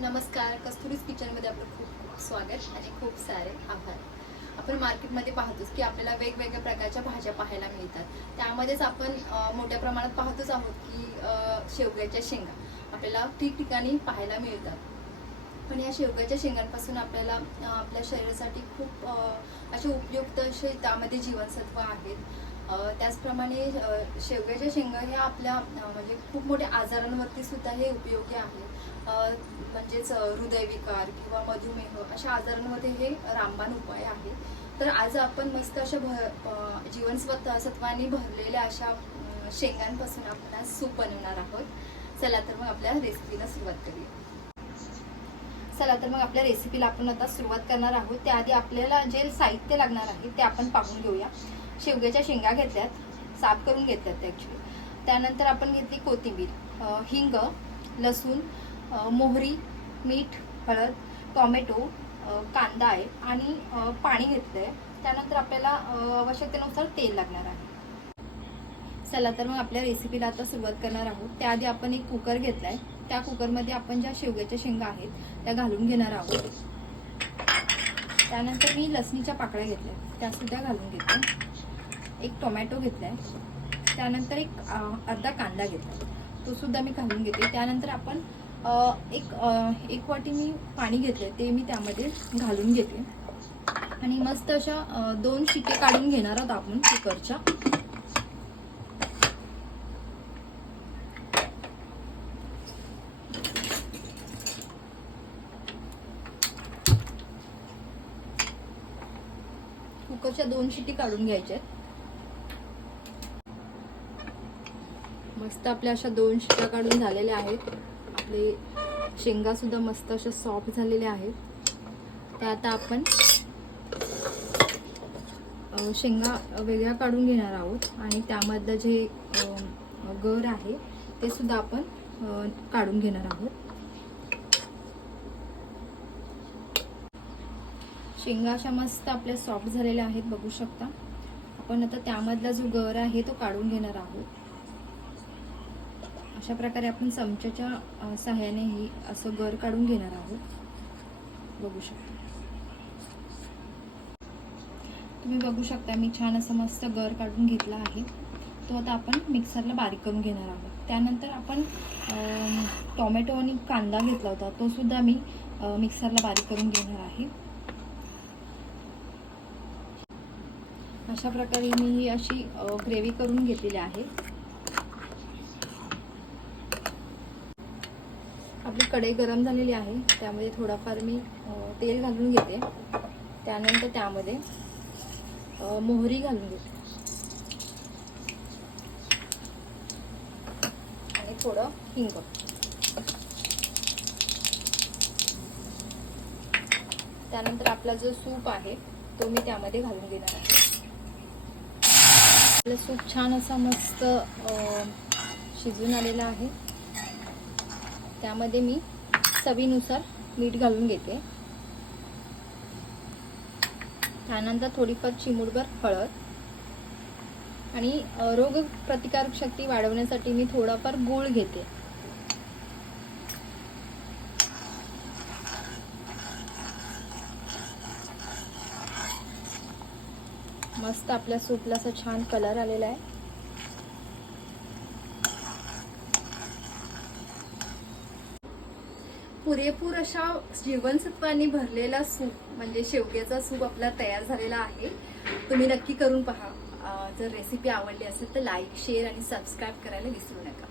नमस्कार कस्तुरीज किचनमध्ये आपलं खूप खूप स्वागत आणि खूप सारे आभार. आपण मार्केटमध्ये पाहतोच की आपल्याला वेगवेगळ्या प्रकारच्या भाज्या पाहायला मिळतात. त्यामध्येच आपण मोठ्या प्रमाणात पाहतोच आहोत की शेवग्याच्या शेंगा आपल्याला ठिकठिकाणी पाहायला मिळतात. पण या शेवग्याच्या शेंगांपासून आपल्याला आपल्या शरीरासाठी खूप असे उपयुक्त असे त्यामध्ये जीवनसत्व आहेत. त्याचप्रमाणे शेवग्याच्या शेंगा ह्या आपल्या म्हणजे खूप मोठ्या आजारांवरती सुद्धा हे उपयोगी आहे म्हणजेच हृदयविकार किंवा मधुमेह अशा आजारांमध्ये हे रामबाण उपाय आहे तर आज आपण मस्त अशा भर अं, जीवनसत्व भरलेल्या अशा शेंगांपासून आपण आज सूप बनवणार आहोत. चला तर मग आपल्या रेसिपीला सुरुवात करूया. चला तर मग आपल्या रेसिपीला आपण आता सुरुवात करणार आहोत. त्याआधी आपल्याला जे साहित्य लागणार आहे ते आपण पाहून घेऊया. शेवग्याच्या शेंगा घेतल्यात साफ करून घेतल्यात ॲक्च्युली त्यानंतर आपण घेतली कोथिंबीर हिंग लसूण मोहरी मीठ हळद टॉमॅटो कांदा आहे आणि पाणी घेतलं आहे त्यानंतर आपल्याला आवश्यकतेनुसार तेल लागणार आहे. चला तर मग आपल्या रेसिपीला आता सुरुवात करणार आहोत. त्याआधी आपण एक कुकर घेतलाय. त्या कुकरमध्ये आपण ज्या शेवग्याच्या शेंगा आहेत त्या घालून घेणार आहोत. त्यानंतर मी लसणीच्या पाकळ्या घेतल्या त्या सुद्धा घालून घेते. एक टोमॅटो घेतलाय. त्यानंतर एक अर्धा कांदा घेतला तो सुद्धा मी घालून घेते. त्यानंतर आपण एक एक वाटी मी पाणी घेतलंय. ते मी त्यामध्ये घालून घेते. आणि मस्त अशा दोन शिके काढून घेणार आहोत आपण कुकरच्या. कुकरच्या दोन शिटी काढून घ्यायच्या आहेत. मस्त आपल्या अशा दोन शिट्या काढून झालेल्या आहेत. आपले शेंगा सुद्धा मस्त अशा सॉफ्ट झालेल्या आहेत. त्या आता आपण शेंगा वेगळ्या काढून घेणार आहोत आणि त्यामधलं जे गर आहे ते सुद्धा आपण काढून घेणार आहोत. शेंगा अशा मस्त आपल्या सॉफ्ट झालेल्या आहेत बघू शकता. आपण आता त्यामधला जो गर आहे तो काढून घेणार आहोत. अशा प्रकारे आपण चमच्याच्या सहाय्यानेही सहाय्याने ही असं गर काढून घेणार आहोत. बघू शकता. तुम्ही बघू शकता मी छान असं मस्त गर काढून घेतला आहे. तो आता आपण मिक्सरला बारीक करून घेणार आहोत. त्यानंतर आपण टोमॅटो आणि कांदा घेतला होता तो सुद्धा मी मिक्सरला बारीक करून घेणार आहे. अशा प्रकारे मी ही अशी ग्रेव्ही करून घेतलेली आहे. आपली कढई गरम झालेली आहे त्यामध्ये थोडाफार मी तेल घालून घेते. त्यानंतर त्यामध्ये मोहरी घालून घेते. आणि थोडं हिंग. त्यानंतर आपला जो सूप आहे तो मी त्यामध्ये घालून घेणार आहे. आपलं सूप छान असा मस्त शिजून आलेला आहे. त्यामध्ये मी चवीनुसार मीठ घालून घेते. त्यानंतर थोडीफार चिमूटभर हळद. आणि रोगप्रतिकारक रोग प्रतिकारक शक्ती वाढवण्यासाठी मी थोडाफार गूळ घेते. मस्त आपल्या सूपला असा छान कलर आलेला आहे. पुरेपूर अशा जीवनसत्वांनी भरलेला सूप म्हणजे शेवग्याचा सूप आपला तयार झालेला आहे. तुम्ही नक्की करून पहा. जर रेसिपी आवडली असेल तर लाईक शेअर आणि सबस्क्राईब करायला विसरू नका.